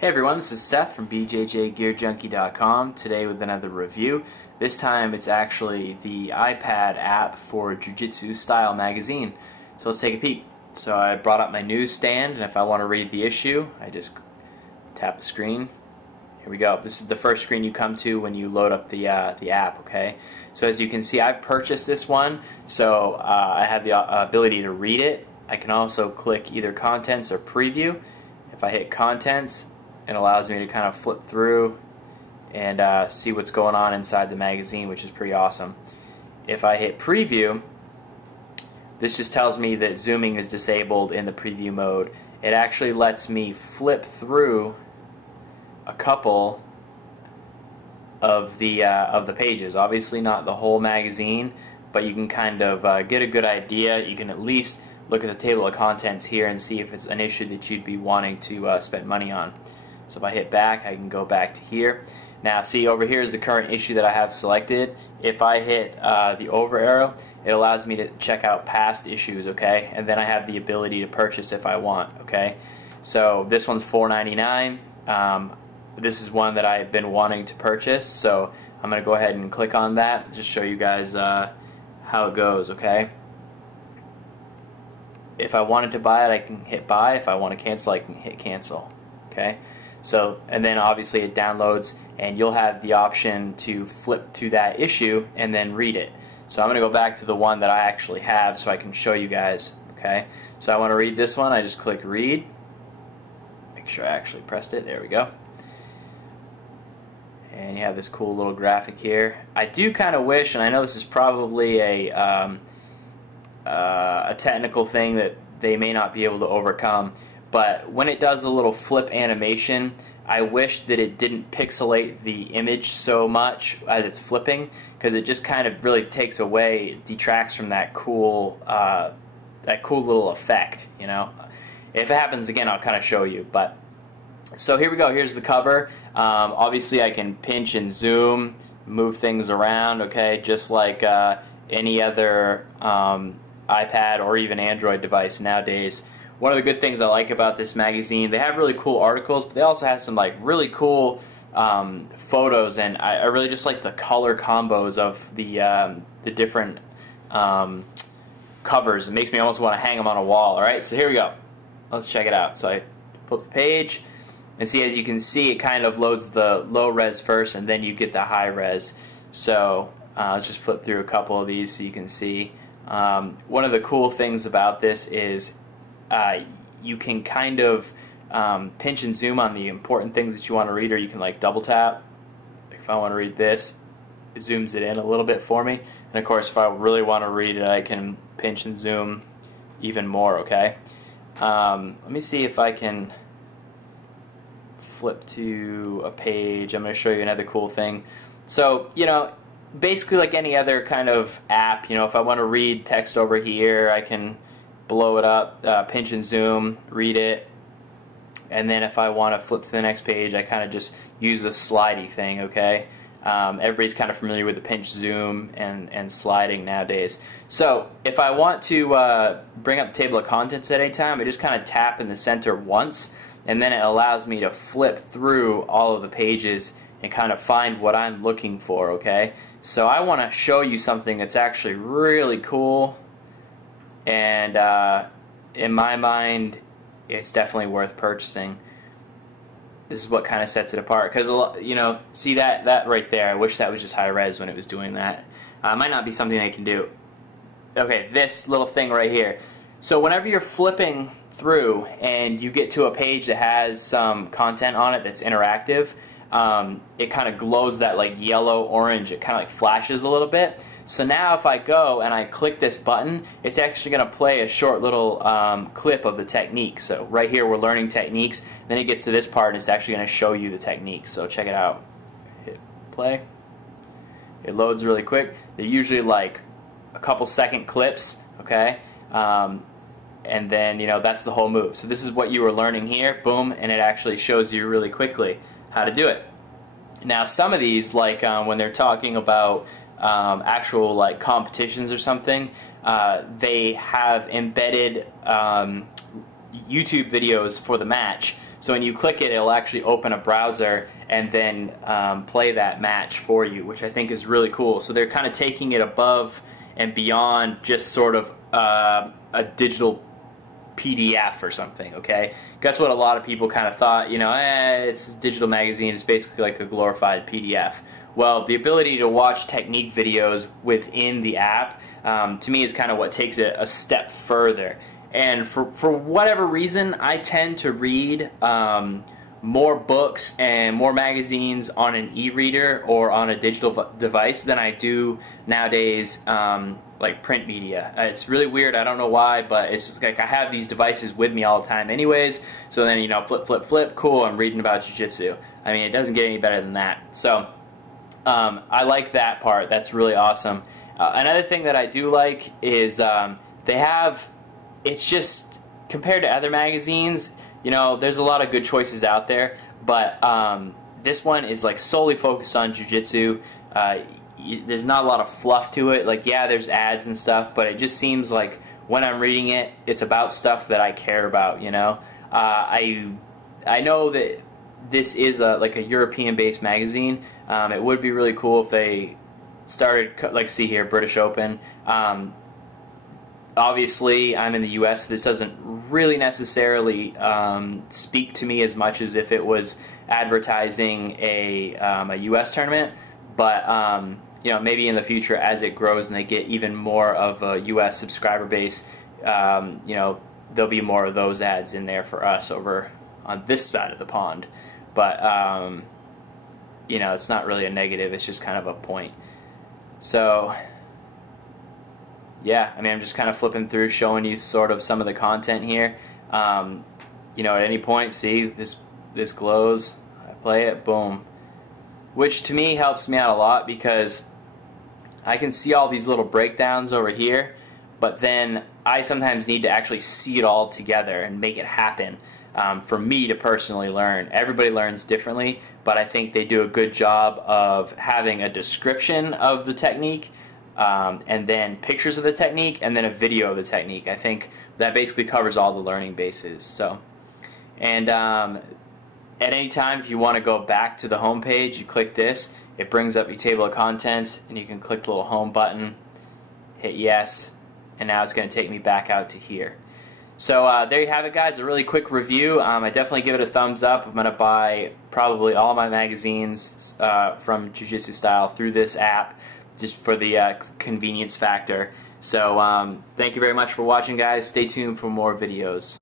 Hey everyone, this is Seth from BJJGearJunkie.com, today with another review. This time it's actually the iPad app for Jiu Jitsu Style Magazine. So let's take a peek. So I brought up my newsstand, and if I want to read the issue, I just tap the screen. Here we go. This is the first screen you come to when you load up the app, okay? So as you can see, I purchased this one, so I have the ability to read it. I can also click either contents or preview. If I hit contents, it allows me to kind of flip through and see what's going on inside the magazine, which is pretty awesome. If I hit preview, this just tells me that zooming is disabled in the preview mode. It actually lets me flip through a couple of the pages. Obviously not the whole magazine, but you can kind of get a good idea. You can at least look at the table of contents here and see if it's an issue that you'd be wanting to spend money on. So if I hit back, I can go back to here. Now see, over here is the current issue that I have selected. If I hit the over arrow, it allows me to check out past issues, okay? And then I have the ability to purchase if I want, okay? So this one's $4.99. This is one that I've been wanting to purchase, so I'm going to go ahead and click on that, just show you guys how it goes, okay? If I wanted to buy it, I can hit buy. If I want to cancel, I can hit cancel, okay? So, and then obviously it downloads, and you'll have the option to flip to that issue and then read it. So I'm going to go back to the one that I actually have so I can show you guys, okay? So I want to read this one. I just click read. Make sure I actually pressed it. There we go. And you have this cool little graphic here. I do kind of wish, and I know this is probably a technical thing that they may not be able to overcome, but when it does a little flip animation, I wish that it didn't pixelate the image so much as it's flipping, because it just kind of really takes away, detracts from that cool little effect, you know. If it happens again, I'll kind of show you. But so here we go. Here's the cover. Obviously, I can pinch and zoom, move things around, okay, just like any other iPad or even Android device nowadays. One of the good things I like about this magazine, they have really cool articles, but they also have some like really cool photos, and I really just like the color combos of the different covers. It makes me almost want to hang them on a wall. Alright, so here we go. Let's check it out. So I flip the page, and see, as you can see, it kind of loads the low res first, and then you get the high res. So let's just flip through a couple of these so you can see. One of the cool things about this is you can kind of pinch and zoom on the important things that you want to read, or you can like double tap. If I want to read this, it zooms it in a little bit for me. And of course, if I really want to read it, I can pinch and zoom even more, okay? Let me see if I can flip to a page. I'm going to show you another cool thing. So, you know, basically like any other kind of app, you know, if I want to read text over here, I can blow it up, pinch and zoom, read it, and then if I want to flip to the next page, I kind of just use the slidey thing, okay? Everybody's kind of familiar with the pinch, zoom, and sliding nowadays. So if I want to bring up the table of contents at any time, I just kind of tap in the center once, and then it allows me to flip through all of the pages and kind of find what I'm looking for, okay? So I want to show you something that's actually really cool, and in my mind, it's definitely worth purchasing. This is what kind of sets it apart, because, you know, see that right there, I wish that was just high res when it was doing that. It might not be something they can do. Okay, this little thing right here. So whenever you're flipping through and you get to a page that has some content on it that's interactive, it kind of glows that like yellow orange. It kind of like flashes a little bit. So now if I go and I click this button, it's actually going to play a short little clip of the technique. So right here we're learning techniques. Then it gets to this part and it's actually going to show you the technique. So check it out. Hit play. It loads really quick. They're usually like a couple second clips, okay? And then, you know, that's the whole move. So this is what you were learning here. Boom, and it actually shows you really quickly how to do it. Now some of these, like when they're talking about actual like competitions or something, they have embedded YouTube videos for the match. So when you click it, it'll actually open a browser and then play that match for you, which I think is really cool. So they're kind of taking it above and beyond just sort of a digital PDF or something, okay? That's what a lot of people kind of thought, you know, it's a digital magazine, it's basically like a glorified PDF. Well, the ability to watch technique videos within the app, to me, is kind of what takes it a step further. And for whatever reason, I tend to read more books and more magazines on an e-reader or on a digital device than I do nowadays like print media. It's really weird, I don't know why, but it's just like I have these devices with me all the time anyways, so then, you know, flip, flip, flip, cool, I'm reading about Jiu-Jitsu. I mean, it doesn't get any better than that. So I like that part, that's really awesome. Another thing that I do like is they have, it's just, compared to other magazines, you know, there's a lot of good choices out there, but this one is like solely focused on Jiu-Jitsu. There's not a lot of fluff to it. Like, yeah, there's ads and stuff, but it just seems like when I'm reading it, it's about stuff that I care about, you know. I know that this is like a European-based magazine. It would be really cool if they started, like, see here, British Open. Obviously, I'm in the U.S., so this doesn't really necessarily speak to me as much as if it was advertising a U.S. tournament. But you know, maybe in the future, as it grows and they get even more of a U.S. subscriber base, you know, there'll be more of those ads in there for us over on this side of the pond. But you know, it's not really a negative; it's just kind of a point. So yeah, I mean, I'm just kind of flipping through, showing you sort of some of the content here. You know, at any point, see, this glows, I play it, boom. Which to me helps me out a lot because I can see all these little breakdowns over here, but then I sometimes need to actually see it all together and make it happen for me to personally learn. Everybody learns differently, but I think they do a good job of having a description of the technique, and then pictures of the technique, and then a video of the technique. I think that basically covers all the learning bases. So, and at any time, if you want to go back to the home page, you click this. It brings up your table of contents, and you can click the little home button, hit yes, and now it's going to take me back out to here. So there you have it, guys. A really quick review. I definitely give it a thumbs up. I'm going to buy probably all my magazines from Jiu Jitsu Style through this app, just for the convenience factor. So thank you very much for watching, guys. Stay tuned for more videos.